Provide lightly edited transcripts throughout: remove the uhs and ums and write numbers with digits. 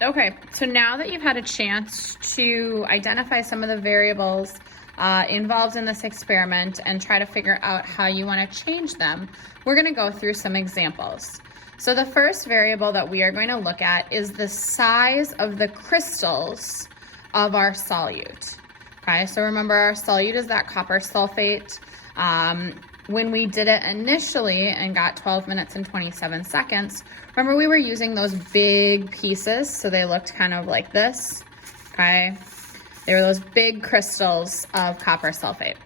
Okay, so now that you've had a chance to identify some of the variables involved in this experiment and try to figure out how you want to change them, we're going to go through some examples. So the first variable that we are going to look at is the size of the crystals of our solute. Okay, so remember our solute is that copper sulfate. When we did it initially and got 12 minutes and 27 seconds, remember we were using those big pieces, so they looked kind of like this, okay? They were those big crystals of copper sulfate.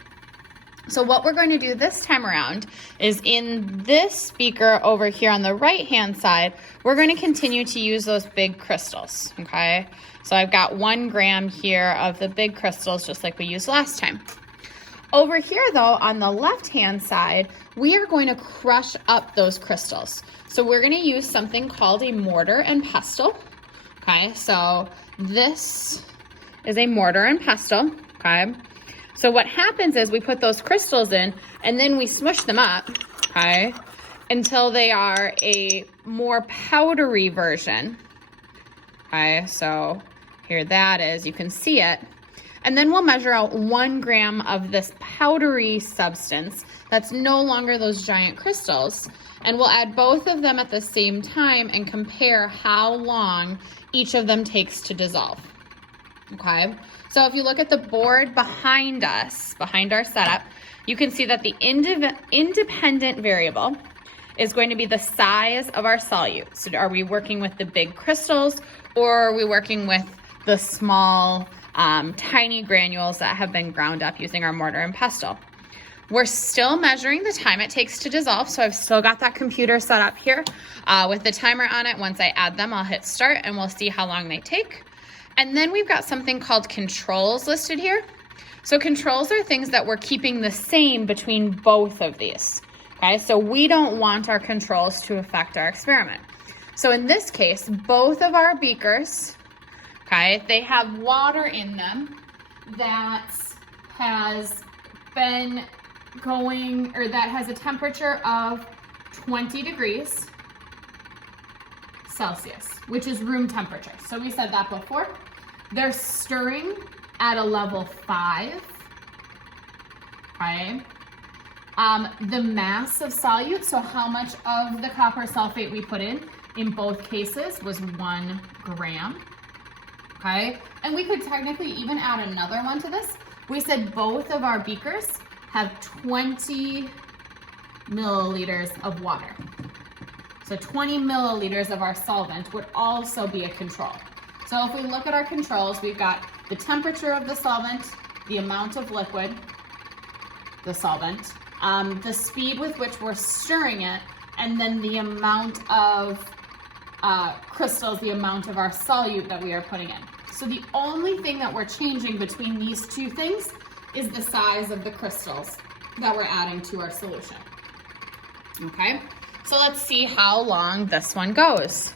So what we're going to do this time around is in this beaker over here on the right-hand side, we're going to continue to use those big crystals, okay? So I've got 1 gram here of the big crystals just like we used last time. Over here though, on the left-hand side, we are going to crush up those crystals. So we're going to use something called a mortar and pestle. Okay, so this is a mortar and pestle, okay? So what happens is we put those crystals in and then we smush them up, okay, until they are a more powdery version. Okay, so here that is, you can see it. And then we'll measure out 1 gram of this powdery substance that's no longer those giant crystals. And we'll add both of them at the same time and compare how long each of them takes to dissolve. Okay, so if you look at the board behind us, behind our setup, you can see that the independent variable is going to be the size of our solute. So are we working with the big crystals or are we working with the small tiny granules that have been ground up using our mortar and pestle? We're still measuring the time it takes to dissolve, so I've still got that computer set up here with the timer on it. Once I add them, I'll hit start and we'll see how long they take. And then we've got something called controls listed here. So controls are things that we're keeping the same between both of these. Okay, so we don't want our controls to affect our experiment. So in this case, both of our beakers, okay, they have water in them that has been going, or that has a temperature of 20 degrees Celsius, which is room temperature. So we said that before. They're stirring at a level 5, okay? The mass of solute, so how much of the copper sulfate we put in both cases was 1 gram. Okay, and we could technically even add another one to this. We said both of our beakers have 20 milliliters of water. So 20 milliliters of our solvent would also be a control. So if we look at our controls, we've got the temperature of the solvent, the amount of liquid, the solvent, the speed with which we're stirring it, and then the amount of crystals, the amount of our solute that we are putting in. So the only thing that we're changing between these two things is the size of the crystals that we're adding to our solution. Okay, so let's see how long this one goes.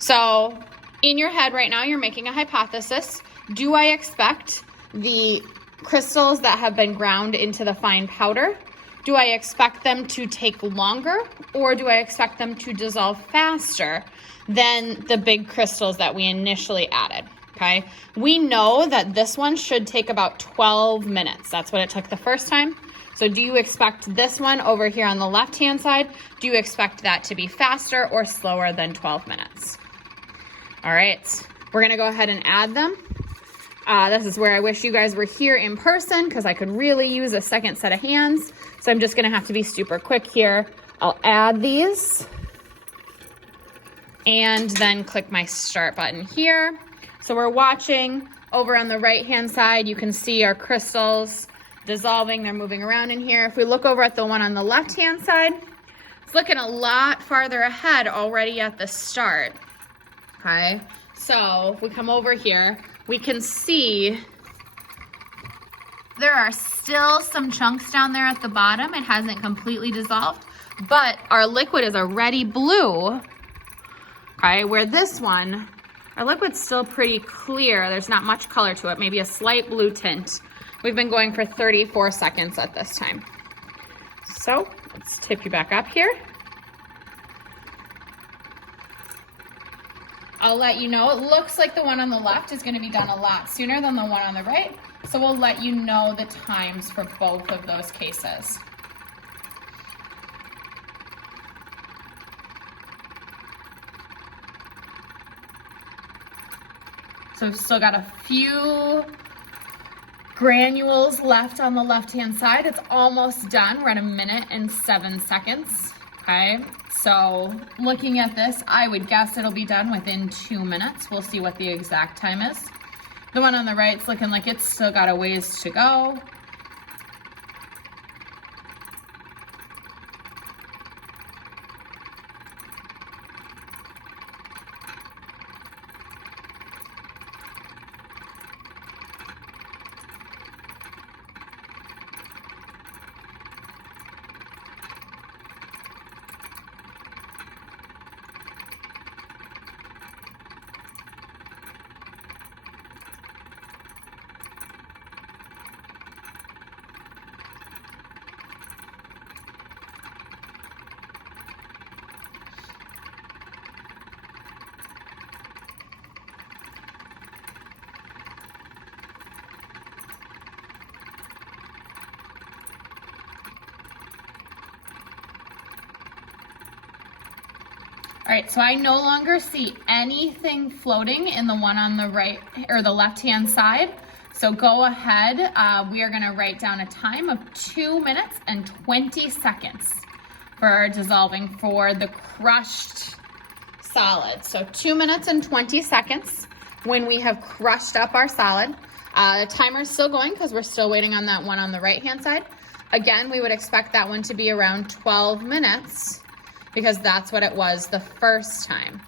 So in your head right now, you're making a hypothesis. Do I expect the crystals that have been ground into the fine powder, do I expect them to take longer, or do I expect them to dissolve faster than the big crystals that we initially added? Okay, we know that this one should take about 12 minutes. That's what it took the first time. So do you expect this one over here on the left-hand side, do you expect that to be faster or slower than 12 minutes? All right, we're gonna go ahead and add them. This is where I wish you guys were here in person because I could really use a second set of hands. So I'm just gonna have to be super quick here. I'll add these and then click my start button here. So we're watching over on the right-hand side, you can see our crystals dissolving, they're moving around in here. If we look over at the one on the left-hand side, it's looking a lot farther ahead already at the start, okay? So if we come over here, we can see there are still some chunks down there at the bottom. It hasn't completely dissolved, but our liquid is already blue, okay? Where this one, our liquid's still pretty clear. There's not much color to it, maybe a slight blue tint. We've been going for 34 seconds at this time. So let's tip you back up here. I'll let you know. It looks like the one on the left is gonna be done a lot sooner than the one on the right, so we'll let you know the times for both of those cases. So we've still got a few granules left on the left-hand side. It's almost done. We're at 1 minute and 7 seconds, okay? So looking at this, I would guess it'll be done within 2 minutes. We'll see what the exact time is. The one on the right's looking like it's still got a ways to go. All right, so I no longer see anything floating in the one on the right or the left-hand side. So go ahead, we are gonna write down a time of 2 minutes and 20 seconds for our dissolving for the crushed solid. So 2 minutes and 20 seconds when we have crushed up our solid. The timer's still going because we're still waiting on that one on the right-hand side. Again, we would expect that one to be around 12 minutes because that's what it was the first time.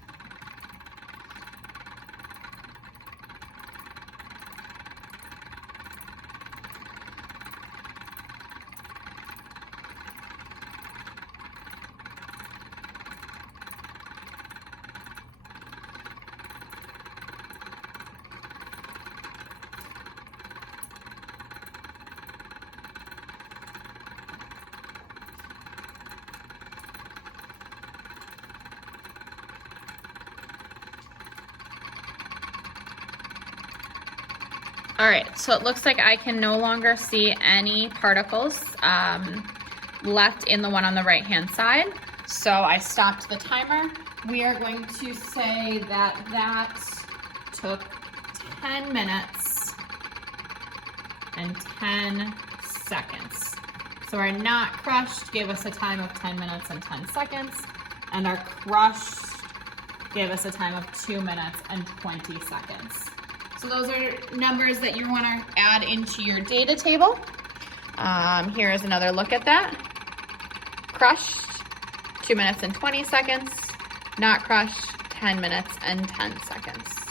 All right, so it looks like I can no longer see any particles left in the one on the right-hand side. So I stopped the timer. We are going to say that that took 10 minutes and 10 seconds. So our not crushed gave us a time of 10 minutes and 10 seconds, and our crushed gave us a time of 2 minutes and 20 seconds. So those are numbers that you want to add into your data table. Here is another look at that. Crushed, 2 minutes and 20 seconds. Not crushed, 10 minutes and 10 seconds.